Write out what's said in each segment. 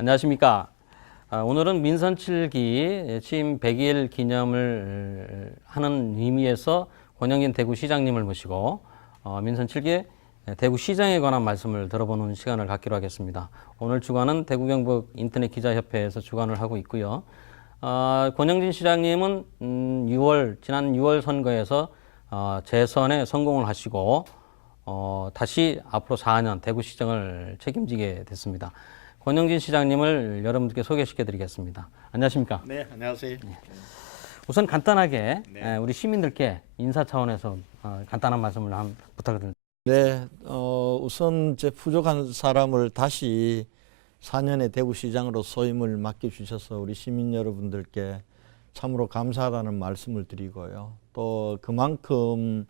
안녕하십니까. 오늘은 민선 7기 취임 100일 기념을 하는 의미에서 권영진 대구시장님을 모시고 민선 7기 대구시장에 관한 말씀을 들어보는 시간을 갖기로 하겠습니다. 오늘 주관은 대구경북 인터넷기자협회에서 주관을 하고 있고요. 권영진 시장님은 지난 6월 선거에서 재선에 성공을 하시고 다시 앞으로 4년 대구시장을 책임지게 됐습니다. 권영진 시장님을 여러분들께 소개시켜 드리겠습니다. 안녕하십니까? 네, 안녕하세요. 우선 간단하게 네. 우리 시민들께 인사 차원에서 간단한 말씀을 부탁드립니다. 네, 우선 제 부족한 사람을 다시 4년의 대구시장으로 소임을 맡겨주셔서 우리 시민 여러분들께 참으로 감사하다는 말씀을 드리고요. 또 그만큼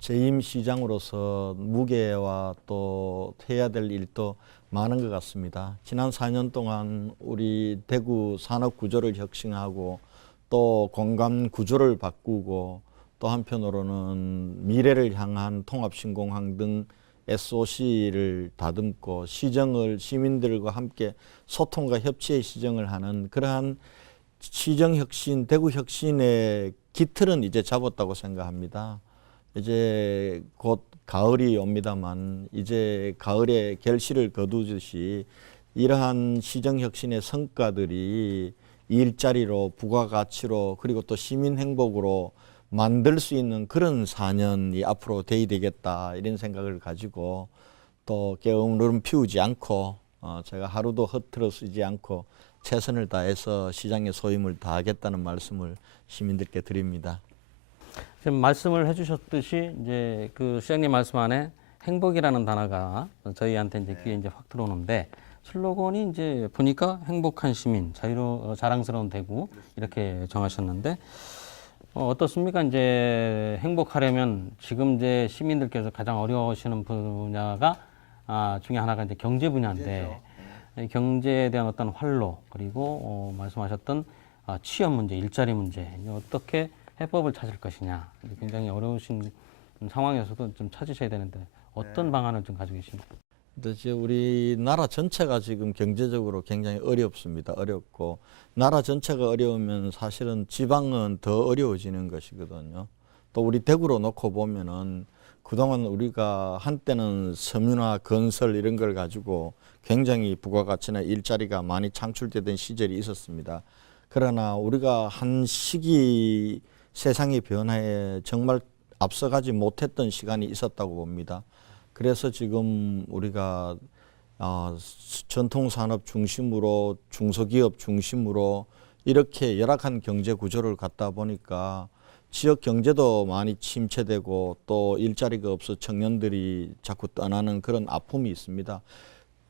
재임 시장으로서 무게와 또 해야 될 일도 많은 것 같습니다. 지난 4년 동안 우리 대구 산업 구조를 혁신하고 또 공간 구조를 바꾸고 또 한편으로는 미래를 향한 통합신공항 등 SOC를 다듬고 시정을 시민들과 함께 소통과 협치의 시정을 하는 그러한 시정혁신, 대구혁신의 기틀은 이제 잡았다고 생각합니다. 이제 곧 가을이 옵니다만 이제 가을에 결실을 거두듯이 이러한 시정혁신의 성과들이 일자리로 부가가치로 그리고 또 시민 행복으로 만들 수 있는 그런 4년이 앞으로 돼야 되겠다 이런 생각을 가지고 또 게으름 피우지 않고 제가 하루도 허투루 쓰지 않고 최선을 다해서 시장의 소임을 다하겠다는 말씀을 시민들께 드립니다. 지금 말씀을 해주셨듯이 이제 그 시장님 말씀 안에 행복이라는 단어가 저희한테 이제 귀에 이제 확 들어오는데 슬로건이 이제 보니까 행복한 시민, 자랑스러운 대구 이렇게 정하셨는데 어떻습니까? 이제 행복하려면 지금 이제 시민들께서 가장 어려워하시는 분야가 중에 하나가 이제 경제 분야인데 경제에 대한 어떤 활로 그리고 말씀하셨던 취업 문제, 일자리 문제 어떻게 해법을 찾을 것이냐 굉장히 어려우신 상황에서도 좀 찾으셔야 되는데 어떤 방안을 좀 가지고 계십니까? 근데 우리나라 전체가 지금 경제적으로 굉장히 어렵습니다. 어렵고 나라 전체가 어려우면 사실은 지방은 더 어려워지는 것이거든요. 또 우리 대구로 놓고 보면은 그동안 우리가 한때는 섬유나 건설 이런 걸 가지고 굉장히 부가가치나 일자리가 많이 창출되던 시절이 있었습니다. 그러나 우리가 한 시기 세상의 변화에 정말 앞서가지 못했던 시간이 있었다고 봅니다. 그래서 지금 우리가 전통산업 중심으로 중소기업 중심으로 이렇게 열악한 경제 구조를 갖다 보니까 지역 경제도 많이 침체되고 또 일자리가 없어 청년들이 자꾸 떠나는 그런 아픔이 있습니다.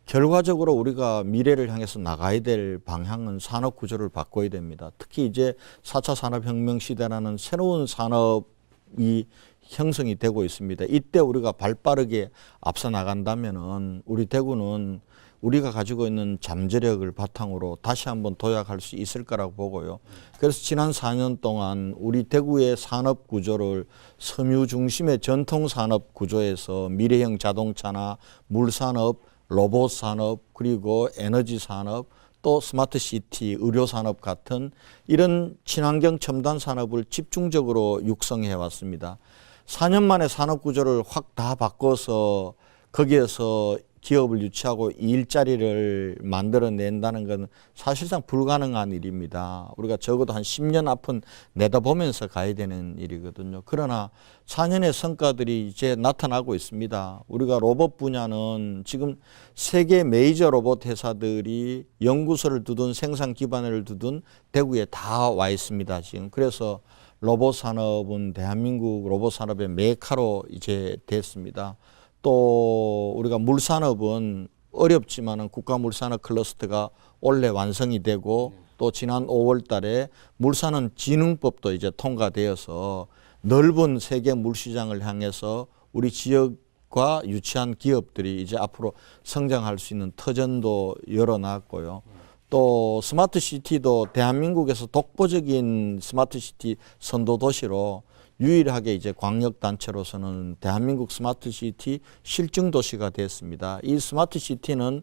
결과적으로 우리가 미래를 향해서 나가야 될 방향은 산업 구조를 바꿔야 됩니다. 특히 이제 4차 산업혁명 시대라는 새로운 산업이 형성이 되고 있습니다. 이때 우리가 발빠르게 앞서 나간다면은 우리 대구는 우리가 가지고 있는 잠재력을 바탕으로 다시 한번 도약할 수 있을 거라고 보고요. 그래서 지난 4년 동안 우리 대구의 산업 구조를 섬유 중심의 전통 산업 구조에서 미래형 자동차나 물산업, 로봇 산업, 그리고 에너지 산업, 또 스마트 시티, 의료 산업 같은 이런 친환경 첨단 산업을 집중적으로 육성해 왔습니다. 4년 만에 산업 구조를 확 다 바꿔서 거기에서 기업을 유치하고 일자리를 만들어낸다는 건 사실상 불가능한 일입니다. 우리가 적어도 한 10년 앞은 내다보면서 가야 되는 일이거든요. 그러나 4년의 성과들이 이제 나타나고 있습니다. 우리가 로봇 분야는 지금 세계 메이저 로봇 회사들이 연구소를 두든 생산 기반을 두든 대구에 다 와 있습니다. 지금 그래서 로봇 산업은 대한민국 로봇 산업의 메카로 이제 됐습니다. 또 우리가 물산업은 어렵지만은 국가물산업 클러스터가 올해 완성이 되고 또 지난 5월 달에 물산업 진흥법도 이제 통과되어서 넓은 세계 물시장을 향해서 우리 지역과 유치한 기업들이 이제 앞으로 성장할 수 있는 터전도 열어놨고요. 또 스마트 시티도 대한민국에서 독보적인 스마트 시티 선도 도시로 유일하게 이제 광역단체로서는 대한민국 스마트 시티 실증 도시가 됐습니다. 이 스마트 시티는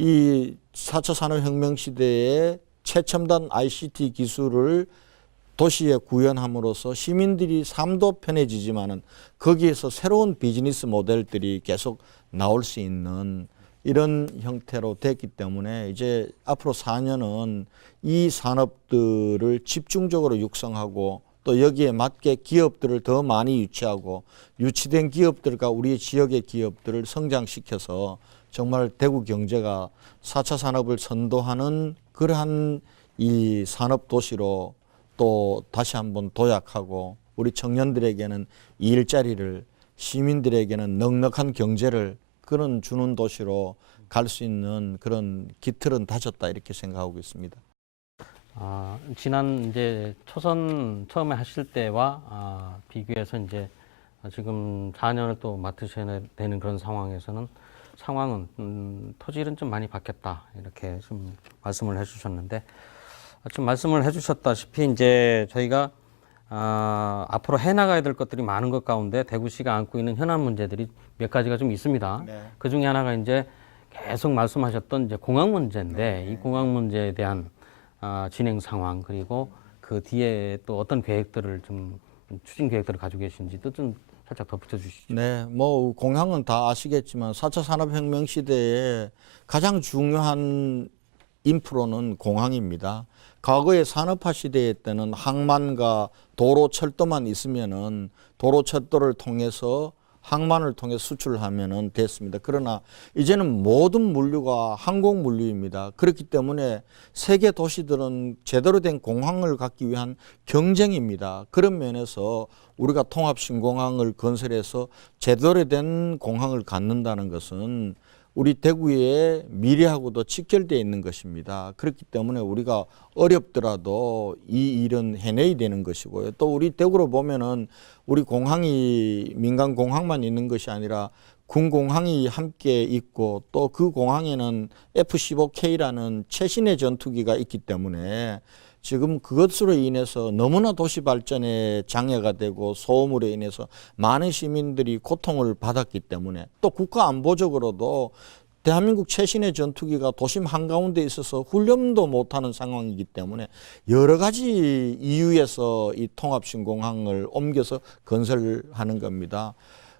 이 4차 산업혁명 시대에 최첨단 ICT 기술을 도시에 구현함으로써 시민들이 삶도 편해지지만은 거기에서 새로운 비즈니스 모델들이 계속 나올 수 있는 이런 형태로 됐기 때문에 이제 앞으로 4년은 이 산업들을 집중적으로 육성하고 또 여기에 맞게 기업들을 더 많이 유치하고 유치된 기업들과 우리 지역의 기업들을 성장시켜서 정말 대구 경제가 4차 산업을 선도하는 그러한 이 산업 도시로 또 다시 한번 도약하고 우리 청년들에게는 일자리를 시민들에게는 넉넉한 경제를 그런 주는 도시로 갈 수 있는 그런 기틀은 다졌다 이렇게 생각하고 있습니다. 지난 이제 초선 처음에 하실 때와 비교해서 이제 지금 4년을 또 맡으셔야 되는 그런 상황에서는 토질은 좀 많이 바뀌었다 이렇게 좀 말씀을 해주셨는데 지금 말씀을 해주셨다시피 이제 저희가 앞으로 해나가야 될 것들이 많은 것 가운데 대구시가 안고 있는 현안 문제들이 몇 가지가 좀 있습니다. 네. 그 중에 하나가 이제 계속 말씀하셨던 이제 공항 문제인데 이 공항 문제에 대한 진행 상황 그리고 그 뒤에 또 어떤 계획들을 좀 추진 계획들을 가지고 계신지도 좀 살짝 덧붙여 주시죠. 네, 뭐 공항은 다 아시겠지만 4차 산업혁명 시대에 가장 중요한 인프로는 공항입니다. 과거의 산업화 시대 때는 항만과 도로, 철도만 있으면은 도로, 철도를 통해서 항만을 통해 수출하면은 됐습니다. 그러나 이제는 모든 물류가 항공 물류입니다. 그렇기 때문에 세계 도시들은 제대로 된 공항을 갖기 위한 경쟁입니다. 그런 면에서 우리가 통합 신공항을 건설해서 제대로 된 공항을 갖는다는 것은 우리 대구의 미래하고도 직결되어 있는 것입니다. 그렇기 때문에 우리가 어렵더라도 이 일은 해내야 되는 것이고요. 또 우리 대구로 보면은 우리 공항이 민간 공항만 있는 것이 아니라 군 공항이 함께 있고 또 그 공항에는 F-15K라는 최신의 전투기가 있기 때문에 지금 그것으로 인해서 너무나 도시 발전에 장애가 되고 소음으로 인해서 많은 시민들이 고통을 받았기 때문에 또 국가 안보적으로도 대한민국 최신의 전투기가 도심 한가운데 있어서 훈련도 못하는 상황이기 때문에 여러 가지 이유에서 이 통합신공항을 옮겨서 건설하는 겁니다.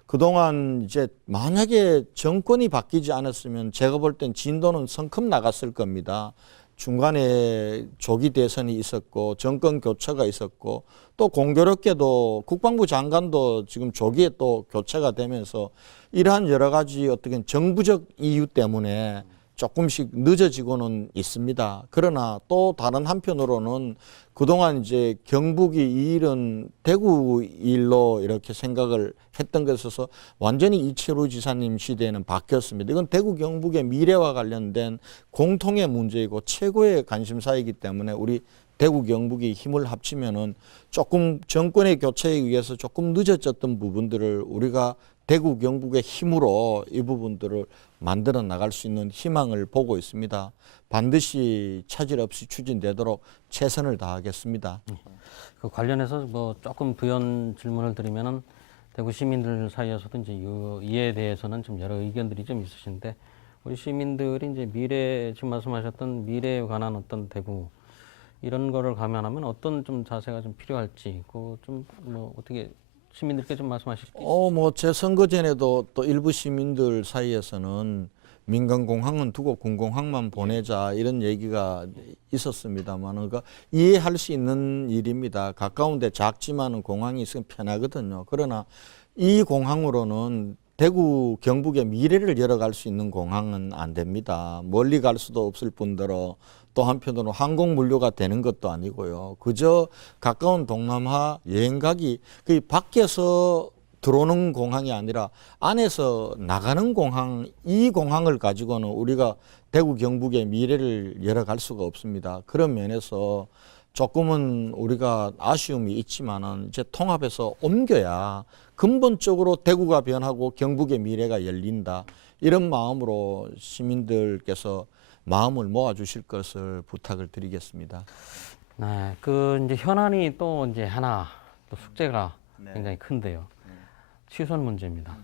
그동안 이제 만약에 정권이 바뀌지 않았으면 제가 볼 땐 진도는 성큼 나갔을 겁니다. 중간에 조기 대선이 있었고 정권 교체가 있었고 또 공교롭게도 국방부 장관도 지금 조기에 또 교체가 되면서 이러한 여러 가지 어떻게 정부적 이유 때문에 조금씩 늦어지고는 있습니다. 그러나 또 다른 한편으로는 그동안 이제 경북이 이 일은 대구 일로 이렇게 생각을 했던 것에서 완전히 이철우 지사님 시대에는 바뀌었습니다. 이건 대구 경북의 미래와 관련된 공통의 문제이고 최고의 관심사이기 때문에 우리 대구 경북이 힘을 합치면은 조금 정권의 교체에 의해서 조금 늦어졌던 부분들을 우리가 대구 경북의 힘으로 이 부분들을 만들어 나갈 수 있는 희망을 보고 있습니다. 반드시 차질 없이 추진되도록 최선을 다하겠습니다. 그 관련해서 뭐 조금 부연 질문을 드리면은 대구 시민들 사이에서도 이제 이에 대해서는 좀 여러 의견들이 좀 있으신데 우리 시민들이 이제 미래 지금 말씀하셨던 미래에 관한 어떤 대구 이런 거를 감안하면 어떤 좀 자세가 좀 필요할지 그 좀 뭐 어떻게 시민들께 좀 말씀하실 수 있어요? 뭐 제 선거 전에도 또 일부 시민들 사이에서는 민간 공항은 두고 군공항만 보내자 이런 얘기가 있었습니다만 그러니까 이해할 수 있는 일입니다. 가까운데 작지만은 공항이 있으면 편하거든요. 그러나 이 공항으로는 대구 경북의 미래를 열어갈 수 있는 공항은 안 됩니다. 멀리 갈 수도 없을 뿐더러 또 한편으로는 항공 물류가 되는 것도 아니고요. 그저 가까운 동남아 여행 가기 그 밖에서 들어오는 공항이 아니라 안에서 나가는 공항, 이 공항을 가지고는 우리가 대구 경북의 미래를 열어갈 수가 없습니다. 그런 면에서 조금은 우리가 아쉬움이 있지만은 이제 통합해서 옮겨야 근본적으로 대구가 변하고 경북의 미래가 열린다. 이런 마음으로 시민들께서 마음을 모아주실 것을 부탁을 드리겠습니다. 네, 그 이제 현안이 또 이제 하나 또 숙제가 네. 굉장히 큰데요. 취소원 문제입니다.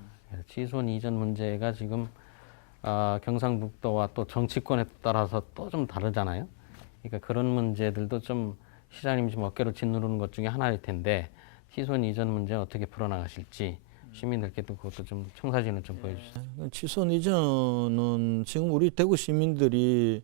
취소원 이전 문제가 지금 경상북도와 또 정치권에 따라서 또 좀 다르잖아요. 그러니까 그런 문제들도 좀 시장님이 좀 어깨를 짓누르는 것 중에 하나일 텐데 취소원 이전 문제 어떻게 풀어나가실지 시민들께도 그것도 좀 청사진을 좀 보여주세요. 취소원 이전은 지금 우리 대구 시민들이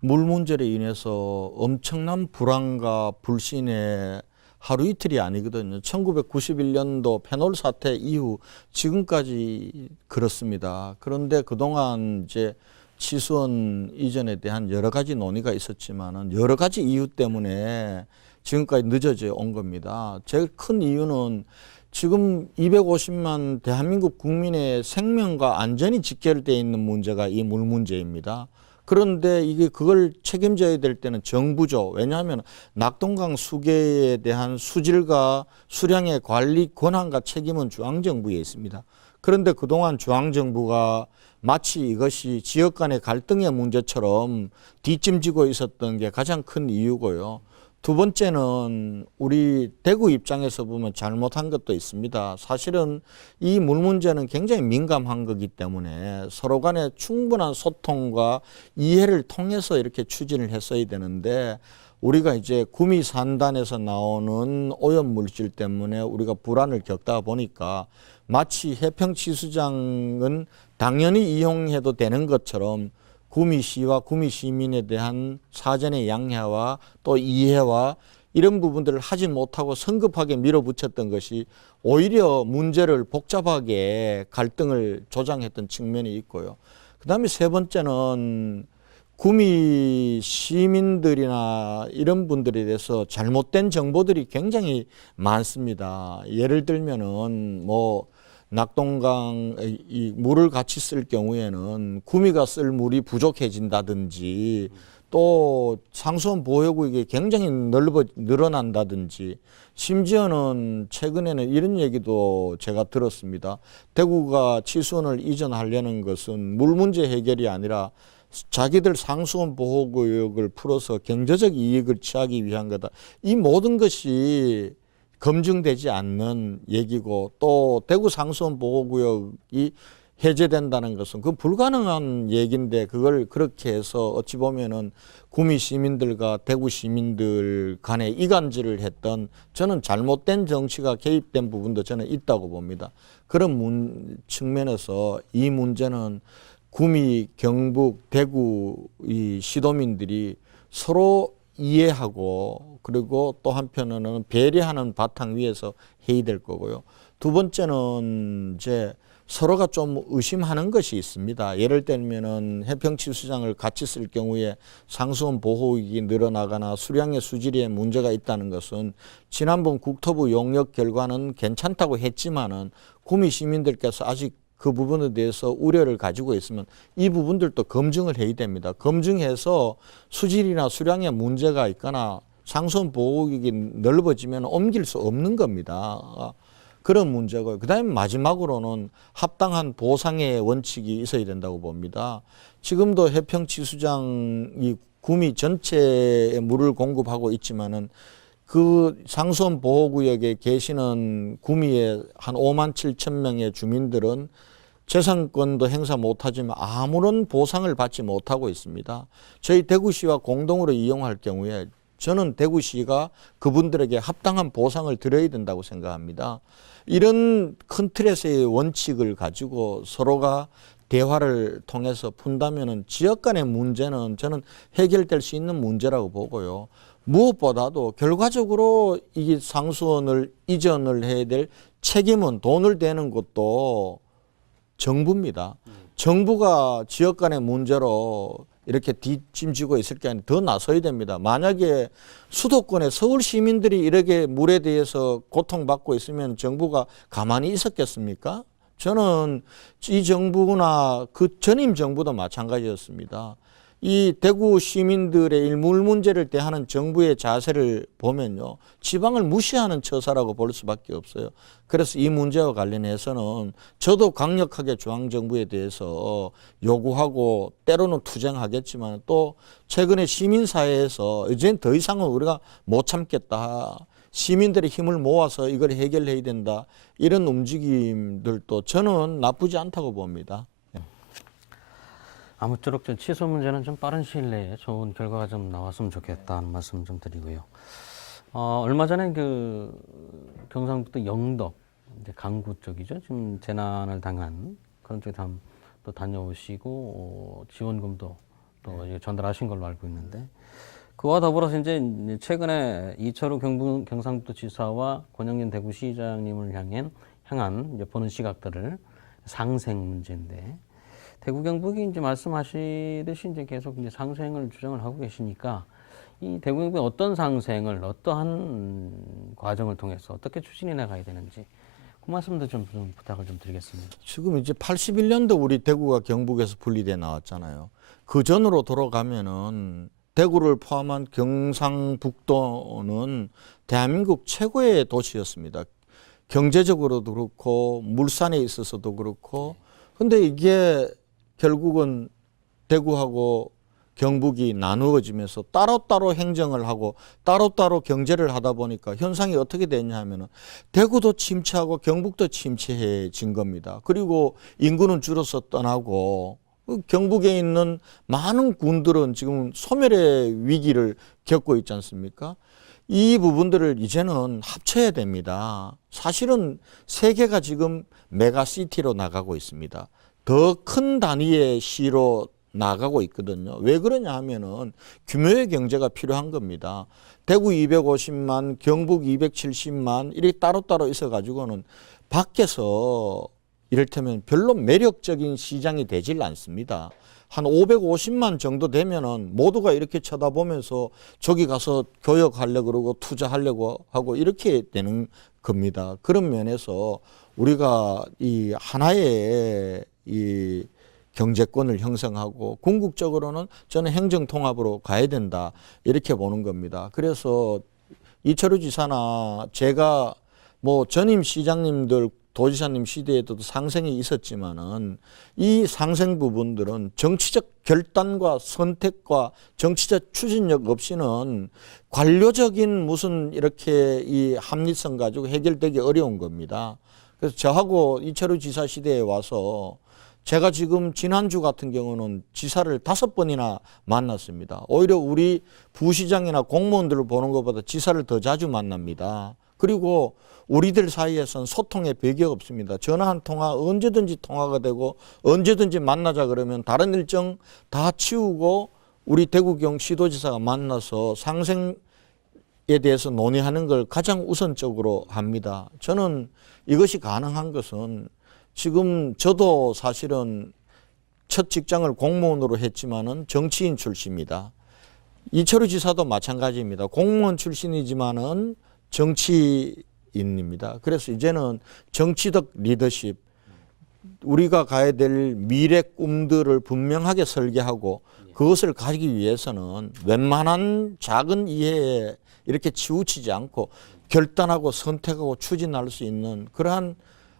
물 문제로 인해서 엄청난 불안과 불신에 하루 이틀이 아니거든요. 1991년도 페놀 사태 이후 지금까지 그렇습니다. 그런데 그동안 이제 취소원 이전에 대한 여러 가지 논의가 있었지만은 여러 가지 이유 때문에 지금까지 늦어져 온 겁니다. 제일 큰 이유는 지금 250만 대한민국 국민의 생명과 안전이 직결되어 있는 문제가 이 물 문제입니다. 그런데 이게 그걸 책임져야 될 때는 정부죠. 왜냐하면 낙동강 수계에 대한 수질과 수량의 관리 권한과 책임은 중앙정부에 있습니다. 그런데 그동안 중앙정부가 마치 이것이 지역 간의 갈등의 문제처럼 뒷짐지고 있었던 게 가장 큰 이유고요. 두 번째는 우리 대구 입장에서 보면 잘못한 것도 있습니다. 사실은 이 물 문제는 굉장히 민감한 거기 때문에 서로 간에 충분한 소통과 이해를 통해서 이렇게 추진을 했어야 되는데 우리가 이제 구미 산단에서 나오는 오염물질 때문에 우리가 불안을 겪다 보니까 마치 해평치수장은 당연히 이용해도 되는 것처럼 구미시와 구미시민에 대한 사전의 양해와 또 이해와 이런 부분들을 하지 못하고 성급하게 밀어붙였던 것이 오히려 문제를 복잡하게 갈등을 조장했던 측면이 있고요. 그다음에 세 번째는 구미 시민들이나 이런 분들에 대해서 잘못된 정보들이 굉장히 많습니다. 예를 들면은 뭐 낙동강 이 물을 같이 쓸 경우에는 구미가 쓸 물이 부족해진다든지 또 상수원 보호구역이 굉장히 늘어난다든지 심지어는 최근에는 이런 얘기도 제가 들었습니다. 대구가 취수원을 이전하려는 것은 물 문제 해결이 아니라 자기들 상수원 보호구역을 풀어서 경제적 이익을 취하기 위한 거다. 이 모든 것이 검증되지 않는 얘기고 또 대구 상수원 보호구역이 해제된다는 것은 그 불가능한 얘기인데 그걸 그렇게 해서 어찌 보면은 구미 시민들과 대구 시민들 간에 이간질을 했던 저는 잘못된 정치가 개입된 부분도 저는 있다고 봅니다. 그런 측면에서 이 문제는 구미, 경북, 대구 이 시도민들이 서로 이해하고 그리고 또 한편으로는 배려하는 바탕 위에서 해야 될 거고요. 두 번째는 이제 서로가 좀 의심하는 것이 있습니다. 예를 들면은 해평치수장을 같이 쓸 경우에 상수원 보호익이 늘어나거나 수량의 수질에 문제가 있다는 것은 지난번 국토부 용역 결과는 괜찮다고 했지만은 구미 시민들께서 아직 그 부분에 대해서 우려를 가지고 있으면 이 부분들도 검증을 해야 됩니다. 검증해서 수질이나 수량에 문제가 있거나 상수원 보호익이 넓어지면 옮길 수 없는 겁니다. 그런 문제고요. 그다음에 마지막으로는 합당한 보상의 원칙이 있어야 된다고 봅니다. 지금도 해평치수장이 구미 전체에 물을 공급하고 있지만은 그 상수원 보호구역에 계시는 구미의 한 5만 7천 명의 주민들은 재산권도 행사 못하지만 아무런 보상을 받지 못하고 있습니다. 저희 대구시와 공동으로 이용할 경우에 저는 대구시가 그분들에게 합당한 보상을 드려야 된다고 생각합니다. 이런 큰 틀에서의 원칙을 가지고 서로가 대화를 통해서 푼다면은 지역 간의 문제는 저는 해결될 수 있는 문제라고 보고요. 무엇보다도 결과적으로 이 상수원을 이전을 해야 될 책임은 돈을 대는 것도 정부입니다. 정부가 지역 간의 문제로 이렇게 뒷짐지고 있을 게 아니라 더 나서야 됩니다. 만약에 수도권의 서울 시민들이 이렇게 물에 대해서 고통받고 있으면 정부가 가만히 있었겠습니까? 저는 이 정부나 그 전임 정부도 마찬가지였습니다. 이 대구 시민들의 물 문제를 대하는 정부의 자세를 보면요, 지방을 무시하는 처사라고 볼 수밖에 없어요. 그래서 이 문제와 관련해서는 저도 강력하게 중앙정부에 대해서 요구하고 때로는 투쟁하겠지만 또 최근에 시민사회에서 이제는 더 이상은 우리가 못 참겠다. 시민들의 힘을 모아서 이걸 해결해야 된다. 이런 움직임들도 저는 나쁘지 않다고 봅니다. 아무쪼록 저 취소 문제는 좀 빠른 시일 내에 좋은 결과가 좀 나왔으면 좋겠다는 말씀 좀 드리고요. 얼마 전에 그 경상북도 영덕 이제 강구 쪽이죠. 지금 재난을 당한 그런 쪽에 또 다녀오시고 지원금도 또 이제 전달하신 걸로 알고 있는데 그와 더불어서 이제 최근에 이철우 경상북도 지사와 권영진 대구시장님을 향한 이제 보는 시각들을 상생 문제인데 대구 경북이 이제 말씀하시듯이 이제 계속 이제 상생을 주장을 하고 계시니까 이 대구 경북이 어떤 상생을 어떠한 과정을 통해서 어떻게 추진해 나가야 되는지 그 말씀도 좀 부탁을 좀 드리겠습니다. 지금 이제 81년도 우리 대구가 경북에서 분리돼 나왔잖아요. 그 전으로 돌아가면은 대구를 포함한 경상북도는 대한민국 최고의 도시였습니다. 경제적으로도 그렇고 물산에 있어서도 그렇고. 근데 이게 결국은 대구하고 경북이 나누어지면서 따로따로 행정을 하고 따로따로 경제를 하다 보니까 현상이 어떻게 됐냐 하면은 대구도 침체하고 경북도 침체해진 겁니다. 그리고 인구는 줄어서 떠나고 경북에 있는 많은 군들은 지금 소멸의 위기를 겪고 있지 않습니까? 이 부분들을 이제는 합쳐야 됩니다. 사실은 세계가 지금 메가시티로 나가고 있습니다. 더 큰 단위의 시로 나가고 있거든요. 왜 그러냐 하면은 규모의 경제가 필요한 겁니다. 대구 250만, 경북 270만 이렇게 따로따로 있어가지고는 밖에서 이를테면 별로 매력적인 시장이 되질 않습니다. 한 550만 정도 되면은 모두가 이렇게 쳐다보면서 저기 가서 교역하려고 그러고 투자하려고 하고 이렇게 되는 겁니다. 그런 면에서 우리가 이 하나의 이 경제권을 형성하고 궁극적으로는 저는 행정통합으로 가야 된다 이렇게 보는 겁니다. 그래서 이철우 지사나 제가 뭐 전임 시장님들 도지사님 시대에도 상생이 있었지만은 이 상생 부분들은 정치적 결단과 선택과 정치적 추진력 없이는 관료적인 무슨 이렇게 이 합리성 가지고 해결되기 어려운 겁니다. 그래서 저하고 이철우 지사 시대에 와서 제가 지금 지난주 같은 경우는 지사를 5번이나 만났습니다. 오히려 우리 부시장이나 공무원들을 보는 것보다 지사를 더 자주 만납니다. 그리고 우리들 사이에서는 소통의 벽이 없습니다. 전화 한 통화 언제든지 통화가 되고 언제든지 만나자 그러면 다른 일정 다 치우고 우리 대구경 시도지사가 만나서 상생에 대해서 논의하는 걸 가장 우선적으로 합니다. 저는 이것이 가능한 것은 지금 저도 사실은 첫 직장을 공무원으로 했지만은 정치인 출신입니다. 이철우 지사도 마찬가지입니다. 공무원 출신이지만은 정치인입니다. 그래서 이제는 정치적 리더십, 우리가 가야 될 미래 꿈들을 분명하게 설계하고 그것을 가지기 위해서는 웬만한 작은 이해에 이렇게 치우치지 않고 결단하고 선택하고 추진할 수 있는 그러한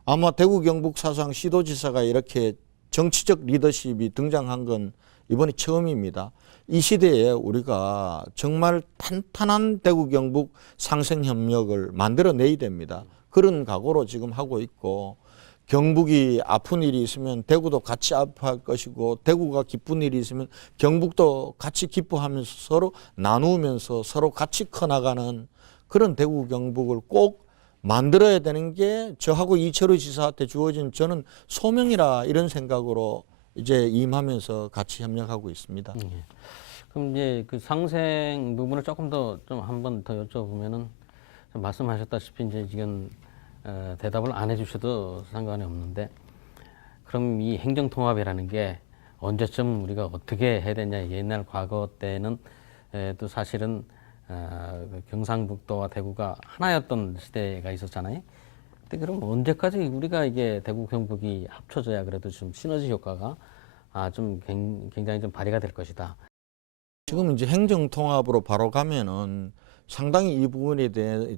아마 대구 경북 사상 시도지사가 이렇게 정치적 리더십이 등장한 건 이번이 처음입니다. 이 시대에 우리가 정말 탄탄한 대구 경북 상생 협력을 만들어내야 됩니다. 그런 각오로 지금 하고 있고 경북이 아픈 일이 있으면 대구도 같이 아파할 것이고 대구가 기쁜 일이 있으면 경북도 같이 기뻐하면서 서로 나누면서 서로 같이 커나가는 그런 대구 경북을 꼭 만들어야 되는 게 저하고 이철우 지사한테 주어진 저는 소명이라 이런 생각으로 이제 임하면서 같이 협력하고 있습니다. 그럼 이제 그 상생 부분을 조금 더 좀 한 번 더 여쭤보면은 좀 말씀하셨다시피 이제 지금 대답을 안 해주셔도 상관이 없는데 그럼 이 행정통합이라는 게 언제쯤 우리가 어떻게 해야 되냐 옛날 과거 때는 또 사실은 경상북도와 대구가 하나였던 시대가 있었잖아요. 근데 그럼 언제까지 우리가 이게 대구 경북이 합쳐져야 그래도 좀 시너지 효과가 좀 굉장히 좀 발휘가 될 것이다. 지금 이제 행정통합으로 바로 가면은 상당히 이 부분에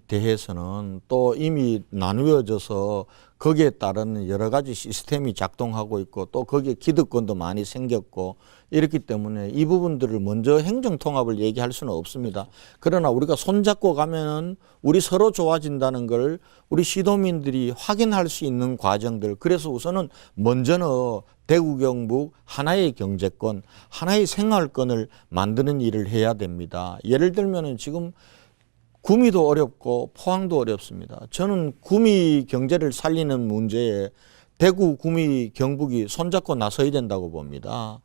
대해서는 또 이미 나누어져서 거기에 따른 여러 가지 시스템이 작동하고 있고 또 거기에 기득권도 많이 생겼고 이렇기 때문에 이 부분들을 먼저 행정통합을 얘기할 수는 없습니다. 그러나 우리가 손잡고 가면은 우리 서로 좋아진다는 걸 우리 시도민들이 확인할 수 있는 과정들. 그래서 우선은 먼저는 대구 경북 하나의 경제권, 하나의 생활권을 만드는 일을 해야 됩니다. 예를 들면은 지금 구미도 어렵고 포항도 어렵습니다. 저는 구미 경제를 살리는 문제에 대구, 구미, 경북이 손잡고 나서야 된다고 봅니다.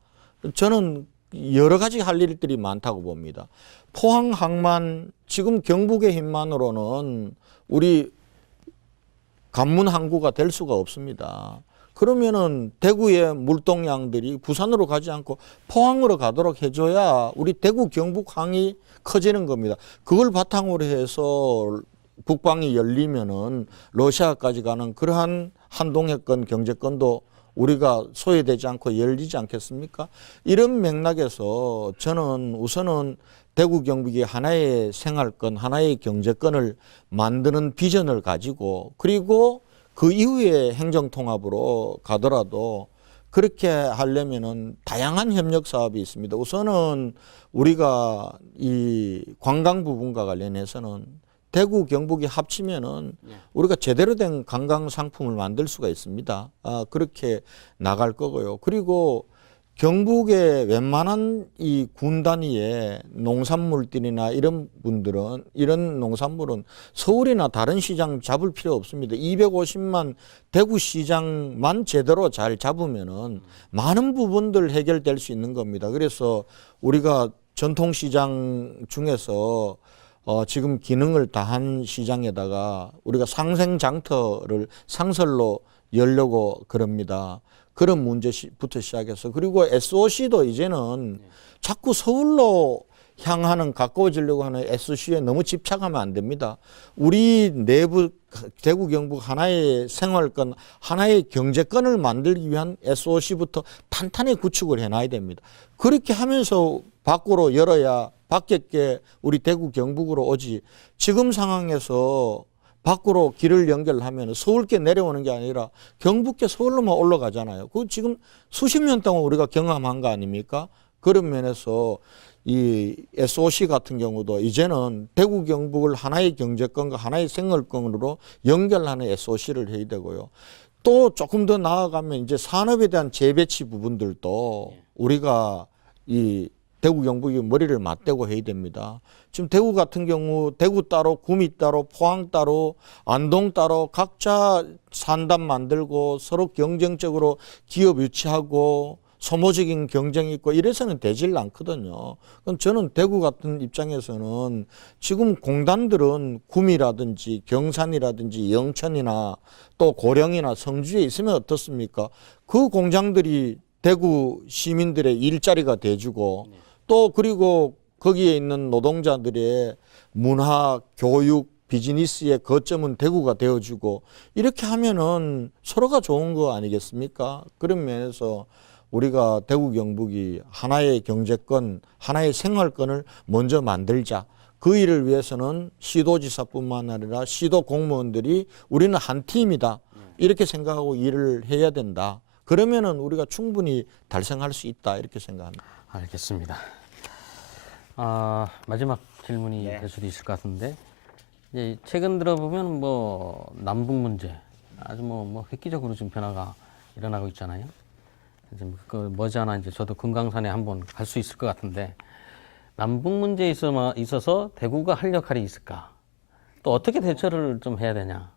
저는 여러 가지 할 일들이 많다고 봅니다. 포항, 항만, 지금 경북의 힘만으로는 우리 관문 항구가 될 수가 없습니다. 그러면은 대구의 물동량들이 부산으로 가지 않고 포항으로 가도록 해줘야 우리 대구 경북항이 커지는 겁니다. 그걸 바탕으로 해서 국방이 열리면은 러시아까지 가는 그러한 한동해권 경제권도 우리가 소외되지 않고 열리지 않겠습니까? 이런 맥락에서 저는 우선은 대구 경북이 하나의 생활권, 하나의 경제권을 만드는 비전을 가지고, 그리고 그 이후에 행정통합으로 가더라도 그렇게 하려면은 다양한 협력 사업이 있습니다. 우선은 우리가 이 관광 부분과 관련해서는 대구, 경북이 합치면은 우리가 제대로 된 관광 상품을 만들 수가 있습니다. 그렇게 나갈 거고요. 그리고 경북의 웬만한 이 군 단위의 농산물들이나 이런 분들은, 이런 농산물은 서울이나 다른 시장 잡을 필요 없습니다. 250만 대구 시장만 제대로 잘 잡으면은 많은 부분들 해결될 수 있는 겁니다. 그래서 우리가 전통시장 중에서 지금 기능을 다한 시장에다가 우리가 상생장터를 상설로 열려고 그럽니다. 그런 문제부터 시작해서, 그리고 SOC도 이제는 자꾸 서울로 향하는, 가까워지려고 하는 SOC에 너무 집착하면 안 됩니다. 우리 내부 대구 경북 하나의 생활권, 하나의 경제권을 만들기 위한 SOC부터 탄탄히 구축을 해놔야 됩니다. 그렇게 하면서 밖으로 열어야 밖에 우리 대구 경북으로 오지, 지금 상황에서 밖으로 길을 연결하면 서울께 내려오는 게 아니라 경북께 서울로만 올라가잖아요. 그 지금 수십 년 동안 우리가 경험한 거 아닙니까? 그런 면에서 이 SOC 같은 경우도 이제는 대구 경북을 하나의 경제권과 하나의 생활권으로 연결하는 SOC를 해야 되고요. 또 조금 더 나아가면 이제 산업에 대한 재배치 부분들도 우리가 이 대구 경북이 머리를 맞대고 해야 됩니다. 지금 대구 같은 경우 대구 따로, 구미 따로, 포항 따로, 안동 따로 각자 산단 만들고 서로 경쟁적으로 기업 유치하고 소모적인 경쟁이 있고 이래서는 되질 않거든요. 그럼 저는 대구 같은 입장에서는 지금 공단들은 구미라든지 경산이라든지 영천이나 또 고령이나 성주에 있으면 어떻습니까? 그 공장들이 대구 시민들의 일자리가 돼주고 또 그리고 거기에 있는 노동자들의 문화, 교육, 비즈니스의 거점은 대구가 되어주고 이렇게 하면은 서로가 좋은 거 아니겠습니까? 그런 면에서 우리가 대구 경북이 하나의 경제권, 하나의 생활권을 먼저 만들자. 그 일을 위해서는 시도지사뿐만 아니라 시도 공무원들이 우리는 한 팀이다. 이렇게 생각하고 일을 해야 된다. 그러면은 우리가 충분히 달성할 수 있다. 이렇게 생각합니다. 알겠습니다. 마지막 질문이 될 수도 있을 것 같은데, 이제 최근 들어보면 뭐 남북 문제 아주 뭐 획기적으로 지금 변화가 일어나고 있잖아요. 이제 그 머지않아 이제 저도 금강산에 한번 갈 수 있을 것 같은데, 남북 문제에 있어서 대구가 할 역할이 있을까? 또 어떻게 대처를 좀 해야 되냐?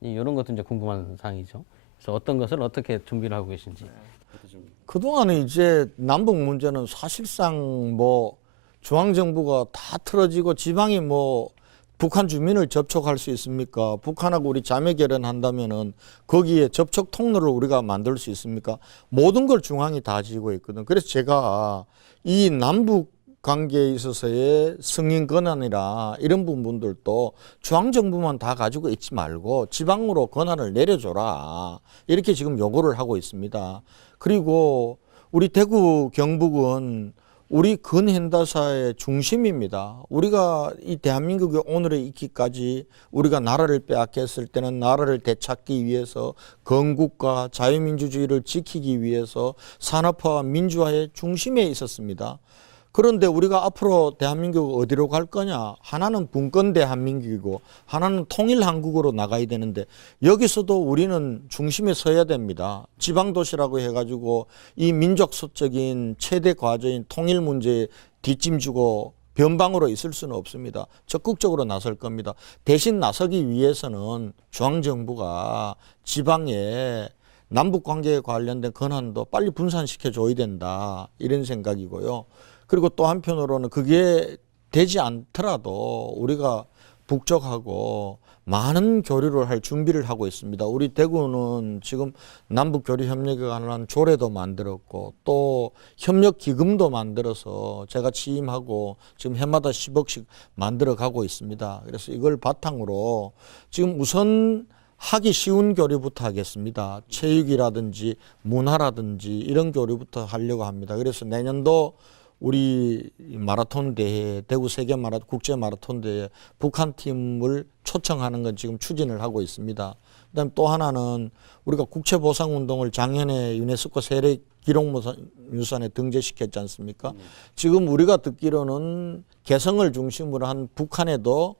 이런 것도 이제 궁금한 사항이죠. 그래서 어떤 것을 어떻게 준비를 하고 계신지. 그동안에 이제 남북 문제는 사실상 뭐 중앙정부가 다 틀어지고 지방이 뭐 북한 주민을 접촉할 수 있습니까? 북한하고 우리 자매 결연한다면은 거기에 접촉 통로를 우리가 만들 수 있습니까? 모든 걸 중앙이 다 지고 있거든. 그래서 제가 이 남북 관계에 있어서의 승인 권한이나 이런 부분들도 중앙정부만 다 가지고 있지 말고 지방으로 권한을 내려줘라. 이렇게 지금 요구를 하고 있습니다. 그리고 우리 대구 경북은 우리 근현대사의 중심입니다. 우리가 이 대한민국이 오늘에 있기까지 우리가 나라를 빼앗겼을 때는 나라를 되찾기 위해서 건국과 자유민주주의를 지키기 위해서 산업화와 민주화의 중심에 있었습니다. 그런데 우리가 앞으로 대한민국 어디로 갈 거냐? 하나는 분권 대한민국이고 하나는 통일 한국으로 나가야 되는데 여기서도 우리는 중심에 서야 됩니다. 지방 도시라고 해가지고 이 민족소적인 최대 과제인 통일 문제에 뒷짐지고 변방으로 있을 수는 없습니다. 적극적으로 나설 겁니다. 대신 나서기 위해서는 중앙정부가 지방에 남북 관계에 관련된 권한도 빨리 분산시켜 줘야 된다. 이런 생각이고요. 그리고 또 한편으로는 그게 되지 않더라도 우리가 북쪽하고 많은 교류를 할 준비를 하고 있습니다. 우리 대구는 지금 남북 교류 협력에 관한 조례도 만들었고 또 협력 기금도 만들어서 제가 취임하고 지금 해마다 10억씩 만들어 가고 있습니다. 그래서 이걸 바탕으로 지금 우선 하기 쉬운 교류부터 하겠습니다. 체육이라든지 문화라든지 이런 교류부터 하려고 합니다. 그래서 내년도 우리 마라톤 대회, 대구 세계 국제 마라톤 대회 북한 팀을 초청하는 건 지금 추진을 하고 있습니다. 그다음 또 하나는 우리가 국제 보상 운동을 작년에 유네스코 세계 기록유산에 등재시켰지 않습니까? 지금 우리가 듣기로는 개성을 중심으로 한 북한에도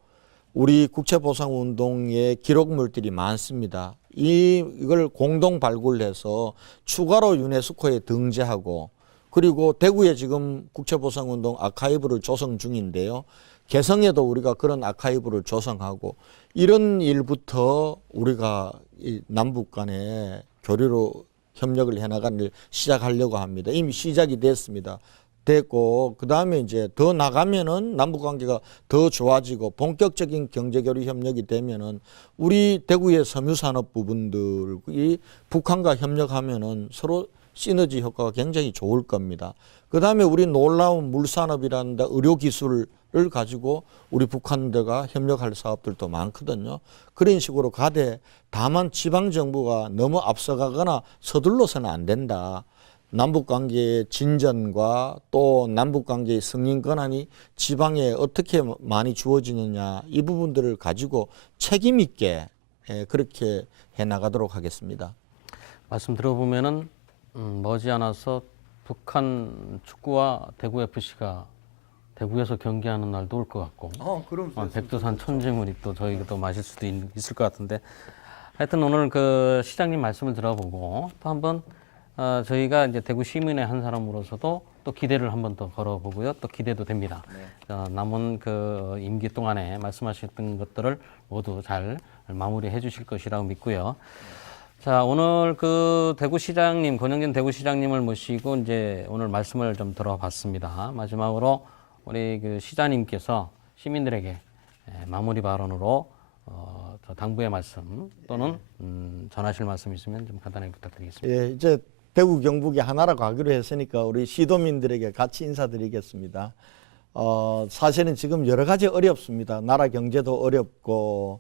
우리 국제 보상 운동의 기록물들이 많습니다. 이걸 공동 발굴해서 추가로 유네스코에 등재하고 그리고 대구에 지금 국제보상운동 아카이브를 조성 중인데요. 개성에도 우리가 그런 아카이브를 조성하고 이런 일부터 우리가 이 남북 간의 교류로 협력을 해나가는 일 시작하려고 합니다. 이미 시작이 됐습니다. 됐고 그다음에 이제 더 나가면은 남북 관계가 더 좋아지고 본격적인 경제교류 협력이 되면은 우리 대구의 섬유산업 부분들이 북한과 협력하면은 서로 시너지 효과가 굉장히 좋을 겁니다. 그다음에 우리 놀라운 물산업이란다 의료기술을 가지고 우리 북한들과 협력할 사업들도 많거든요. 그런 식으로 가되 다만 지방정부가 너무 앞서가거나 서둘러서는 안 된다. 남북관계의 진전과 또 남북관계의 승인 권한이 지방에 어떻게 많이 주어지느냐 이 부분들을 가지고 책임 있게 그렇게 해나가도록 하겠습니다. 말씀 들어보면은 머지않아서 북한 축구와 대구 FC가 대구에서 경기하는 날도 올 것 같고, 그럼 백두산 천지물이 또 저희가 마실 수도 있을 것 같은데, 하여튼 오늘 그 시장님 말씀을 들어보고 또 한번 저희가 이제 대구 시민의 한 사람으로서도 또 기대를 한번 더 걸어보고요, 또 기대도 됩니다. 남은 그 임기 동안에 말씀하셨던 것들을 모두 잘 마무리해 주실 것이라고 믿고요. 자, 오늘 그 대구시장님, 권영진 대구시장님을 모시고 이제 오늘 말씀을 좀 들어봤습니다. 마지막으로 우리 그 시장님께서 시민들에게 마무리 발언으로 당부의 말씀 또는 전하실 말씀 있으면 좀 간단하게 부탁드리겠습니다. 예, 이제 대구 경북이 하나라고 하기로 했으니까 우리 시도민들에게 같이 인사드리겠습니다. 사실은 지금 여러 가지 어렵습니다. 나라 경제도 어렵고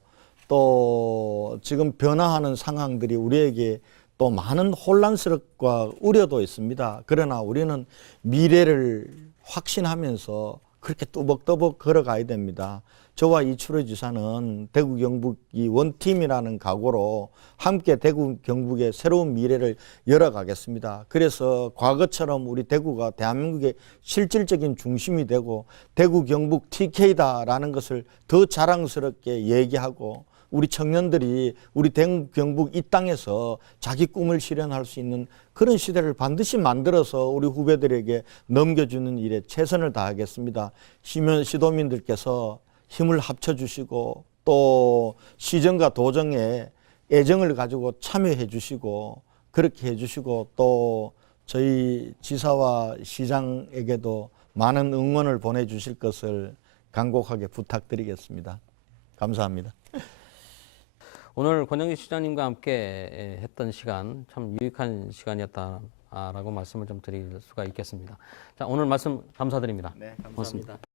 또 지금 변화하는 상황들이 우리에게 또 많은 혼란스럽과 우려도 있습니다. 그러나 우리는 미래를 확신하면서 그렇게 또벅또벅 걸어가야 됩니다. 저와 이철호 지사는 대구 경북이 원팀이라는 각오로 함께 대구 경북의 새로운 미래를 열어가겠습니다. 그래서 과거처럼 우리 대구가 대한민국의 실질적인 중심이 되고 대구 경북 TK다라는 것을 더 자랑스럽게 얘기하고 우리 청년들이 우리 대구 경북 이 땅에서 자기 꿈을 실현할 수 있는 그런 시대를 반드시 만들어서 우리 후배들에게 넘겨주는 일에 최선을 다하겠습니다. 시도민들께서 힘을 합쳐주시고 또 시정과 도정에 애정을 가지고 참여해 주시고 그렇게 해주시고 또 저희 지사와 시장에게도 많은 응원을 보내주실 것을 간곡하게 부탁드리겠습니다. 감사합니다. 오늘 권영진 시장님과 함께 했던 시간 참 유익한 시간이었다라고 말씀을 좀 드릴 수가 있겠습니다. 자, 오늘 말씀 감사드립니다. 네, 감사합니다. 고맙습니다.